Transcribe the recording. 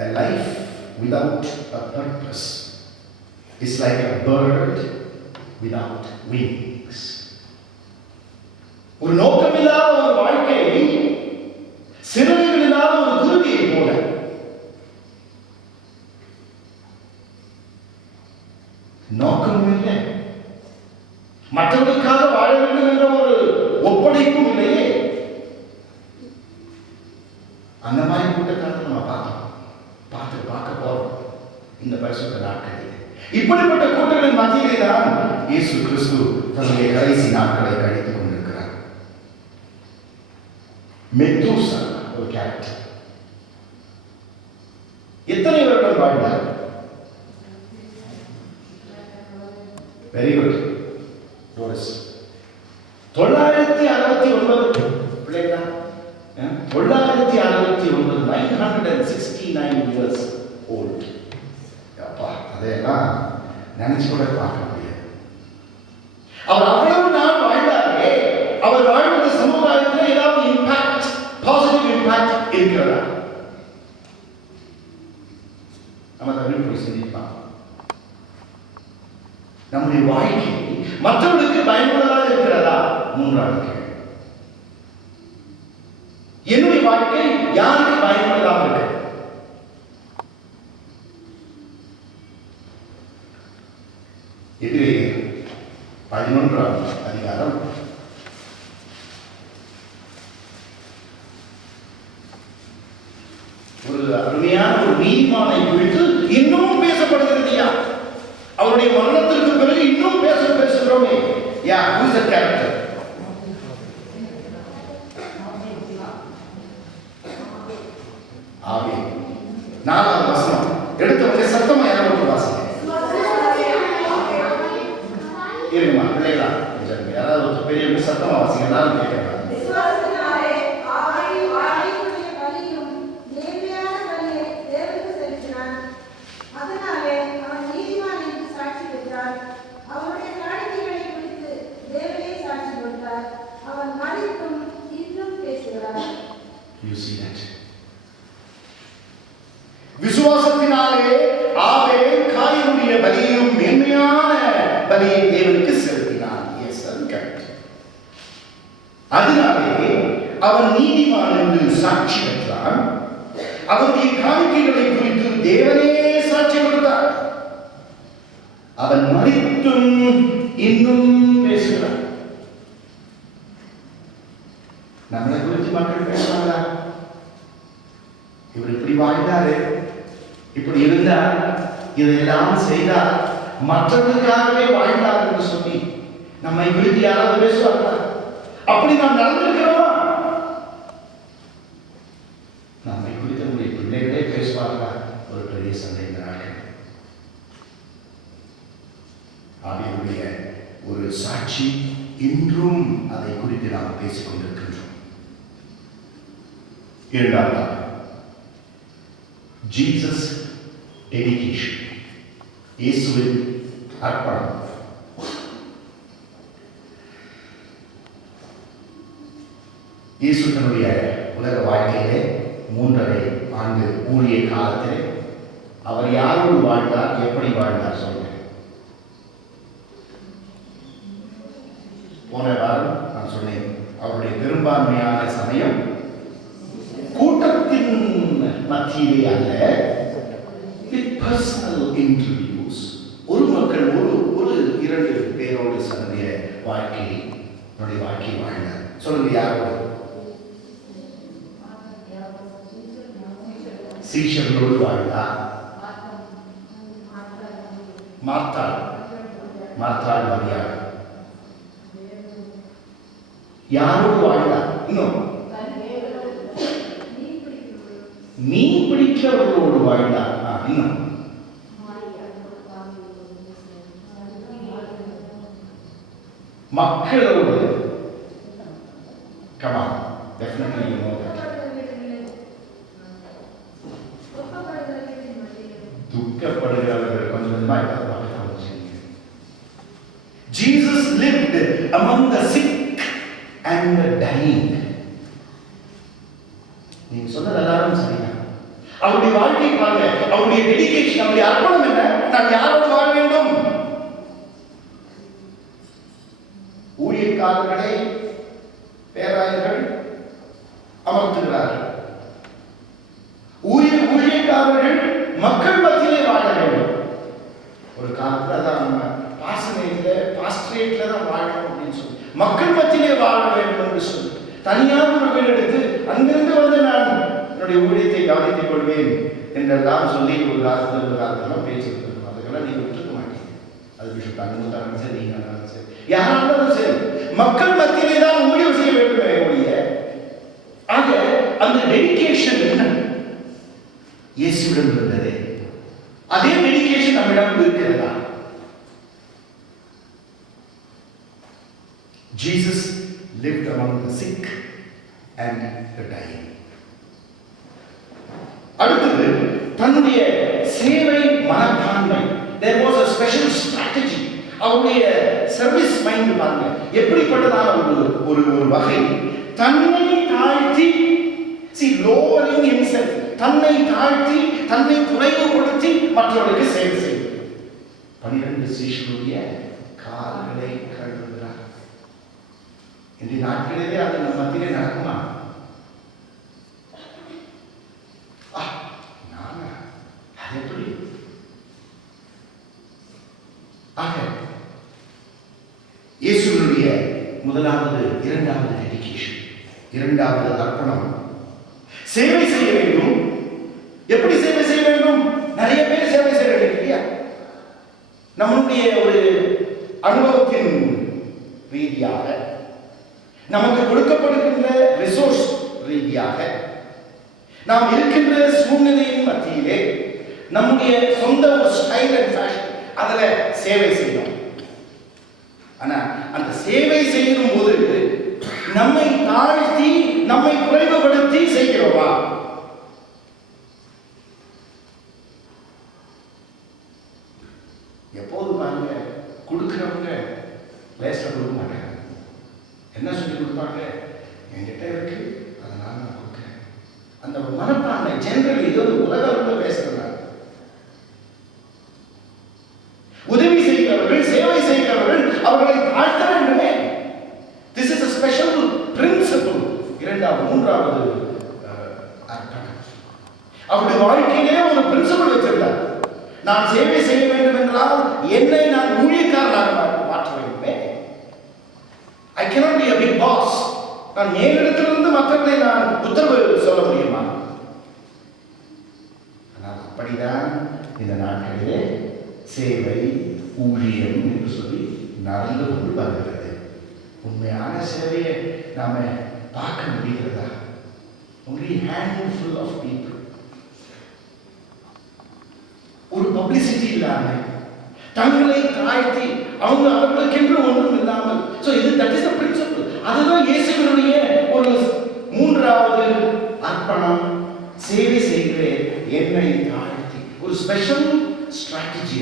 A life without a purpose is like a bird without wings. ஒரு நோக்கமில்லாத ஒரு வாழ்க்கை சிறகுகள் இல்லாத ஒரு குருவியை போல. நோக்கமும் இல்லை, மற்றவர்களுக்காக வாழ வேண்டும் என்ற ஒரு ஒப்படைப்பும் இல்லையே. அந்த மாதிரி கூட்டத்தால் நம்ம பார்க்க போறோம் இந்த பரிசுத்த நாட்களில். இப்படிப்பட்ட கூட்டங்களின் மத்தியிலே தான் இயேசு கிறிஸ்து தன்னுடைய கடைசி நாட்களை கழித்துக் கொண்டிருக்கிறார். மெத்தூசா ஒரு கேரக்டர். எத்தனை வருடம் வாழ்ந்தார்? Very good. 969 பிள்ளைங்களா? 969, 969 years old. அப்பா, அதையெல்லாம் நினைச்சு கூட பார்க்க முடியாது. அவர் அவ்வளவு நாள் வாழ்ந்தாரே, அவர் வாழ்ந்த சமுதாயத்தில் ஏதாவது இம்பாக்ட், பாசிட்டிவ் இம்பாக்ட் இருக்கிறதா? நம்ம தமிழ் போய் சிந்திக்கலாம். நம்முடைய வாழ்க்கை மற்றவர்களுக்கு பயனுள்ளதாக இருக்கிறதா? மூன்றாவது கேள்வி. என்னுடைய வாழ்க்கை யாருக்கு பயனுள்ளதாக இருக்கு? எபிரேயர் 11ஆம் அதிகாரம் ஒரு அருமையான ஒரு நீதிமானை குறித்து இன்னும் பேசப்படுகிறது. அவருடைய மரணத்திற்கு பிறகு இன்னும் பேசுகிறோமே. யா, who is the character? ஆவே. 4ஆம் வசனம் எடுத்தவங்க சத்தமா யாரும் வாசிங்க. இருமா பிள்ளைகளா, யாராவது பெரிய சத்தமா வாசிங்க, எல்லாரும் கேட்கலாம். You see that? விசுவாசத்தினாலே ஆபேல் காயினுடைய பலியையும் மேன்மையான பலியை தேவனுக்கு செலுத்தினான். Yes, அது correct. அதனாலே அவன் நீதிமான் என்று சாட்சி பெற்றான். அவனுடைய காணிக்கைகளை குறித்து தேவனே சாட்சி கொடுத்தார். அவன் மரித்தும் இன்னும் பேசுகிறான். நம்மளை குறித்து மக்கள் பேசுவாங்களா? இவர் இப்படி வாழ்ந்தாரு, இப்படி இருந்தார், இதையெல்லாம் செய்தார், மற்றவர்களுக்காகவே வாழ்ந்தார் என்று சொல்லி நம்மை குறித்து யாராவது பேசுவார்களா? அப்படி நாம் நடந்திருக்கிறோமா? நம்மை குறித்து நம்முடைய பிள்ளைகளே பேசுவார்களா? ஒரு பெரிய சந்தேகங்கள். அவருடைய ஒரு சாட்சி இன்றும் அதை குறித்து நாம் பேசிக் கொண்டிருக்கின்றோம். இரண்டாவதாக ஜீசஸ் டெடிகேஷன், இயேசுவின் அர்ப்பணம். இயேசு தன்னுடைய உலக வாழ்க்கையிலே 3.5 ஆண்டு ஊழிய காலத்திலே அவர் யாரோடு வாழ்ந்தார், எப்படி வாழ்ந்தார் சொல்லுங்க. போன வாரம் நான் சொன்னேன், அவருடைய பெரும்பான்மையான சமயம் கூட்டத்தின் மத்தியிலே அல்ல, பர்சனல் இன்டர்வியூஸ். ஒரு மக்கள் ஒரு 2 பேரோடு சந்திய வாழ்க்கையை வாழ்ந்தார். சொல்லுங்க, யாரோடு? சீஷர்களோடு வாழ்ந்தார். மார்த்தாள் மரியாள். யாரோடு வாழ்ந்தார்? இன்னும் மீன் பிடிக்கிறவர்களோடு வாழ்ந்தார். இன்னும் மக்களோடு. Come on, definitely you know that. துக்கப்படுகிறவர்கள் கொஞ்சம் கொஞ்சமாக Jesus lived among the sick and the dying. நீங்க சொன்னது எல்லாரும் சரியா? அவருடைய அவருடைய வாழ்க்கை பாருங்க, அவருடைய டெடிகேஷன், அவருடைய அர்ப்பணம் என்ன? நான் யாரோடு வாழ வேண்டும்? ஊழியக்காரர்களை பேராயர்கள் அமர்த்துகிறார்கள். ஊழியக்காரர்கள் மக்கள் மத்தியிலே வாழ வேண்டும். ஒரு காலத்துல தான் நம்ம பாஸ்டரேட்ல தான் வாழணும் அப்படின்னு சொல்லி மக்கள் மத்தியிலே வாழ வேண்டும் என்று சொல்லி தனியாக ஒரு வீடு எடுத்து அங்கிருந்து வந்து நான் என்னுடைய ஊழியத்தை கவனித்துக் கொள்வேன் என்றெல்லாம் சொல்லி ஒரு காலத்துல பேசியிருக்கோம். அதுக்கெல்லாம் நீங்க விட்டுருக்க மாட்டீங்க. அது பிஷப் அனுமதி சரி, நீங்க சரி, யாராலும் சரி, மக்கள் மத்தியிலே தான் ஊழியம் செய்ய வேண்டுமே ஒழிய. ஆக அந்த டெடிகேஷன் என்ன இயேசுவிடம் இருந்தது, அதே டெடிகேஷன் நம்மிடம் இருக்கிறதா? Jesus lived among the sick and the dying. அடுத்தது தன்னுடைய சேவை மனப்பான்மை. There was a special strategy. அவருடைய சர்வீஸ் மைண்ட் பாருங்க எப்படிப்பட்டதான ஒரு வகை. தன்னை தாழ்த்தி, see lowering himself, தன்னை தாழ்த்தி தன்னை குறைவுபடுத்தி மற்றவர்களுக்கு சேவை செய்வது. 12 சீஷர்களுடைய கால்களை கழுவுகிறார். இந்த நாட்களிலே அது நம்ம மத்தியிலே நடக்குமா? அது எப்படி? ஆக இயேசுவினுடைய முதலாவது, இரண்டாவது டெடிகேஷன், இரண்டாவது அர்ப்பணம். சேவை செய்ய வேண்டும். எப்படி சேவை செய்ய வேண்டும்? நிறைய பேர் சேவை செய்ய வேண்டும் இல்லையா? நம்முடைய ஒரு அனுபவத்தின் ரீதியாக, நமக்கு கொடுக்கப்படுகின்ற ரிசோர்ஸ் ரீதியாக, நாம் இருக்கின்ற சூழ்நிலையின் மத்தியிலே நம்முடைய சொந்த ஒரு ஸ்டைல் அண்ட் ஃபேஷன் அதுல சேவை செய்யணும். ஆனா அந்த சேவை செய்யும் போது நம்மை தாழ்த்தி நம்மை குறைவுபடுத்தி செய்கிறோமா? எப்போது பாருங்க கொடுக்கிறவங்க லேஸ்ல கொடுக்க மாட்டாங்க. என்ன சொல்லி கொடுப்பாங்க? என்கிட்ட இருக்கு அதனால நான் கொடுக்கிறேன். அந்த மனப்பான்மை ஜெனரல் இது ஒரு உலகம் பேசுறாங்க. உதவி செய்கிறவர்கள், சேவை செய்கிறவர்கள் அவர்களை தாழ்த்த வேண்டுமே. This is a special principle. இரண்டாவது, மூன்றாவது அர்ப்பணம். அவருடைய வாழ்க்கையிலே ஒரு பிரின்சிபல் வச்சிருந்தார். நான் சேவை செய்ய வேண்டும் என்றால் என்னை நான் ஊழியக்காரனாக மாற்ற வேண்டுமே. I cannot be a big boss. நான் மேலிடத்திலிருந்து மற்றவர்களை நான் உத்தரவு சொல்ல முடியுமா? ஆனால் அப்படிதான் இந்த நாட்களிலே சேவை, ஊழியம் என்று சொல்லி நடந்து கொண்டு வருகிறது. உண்மையான சேவையை நாம பார்க்க முடிகிறதா? only handful of people. ஒரு பப்ளிசிட்டி இல்லாம, தங்களை தாழ்த்தி அவர்களுக்கென்று ஒன்றும் இல்லாமல். So இது that is the principle. அதுதான் இயேசுவினுடைய ஒரு மூன்றாவது அர்ப்பணம். சேவை செய்கிறேன், என்னை தாழ்த்தி ஒரு ஸ்பெஷல் ஸ்ட்ராட்டஜி.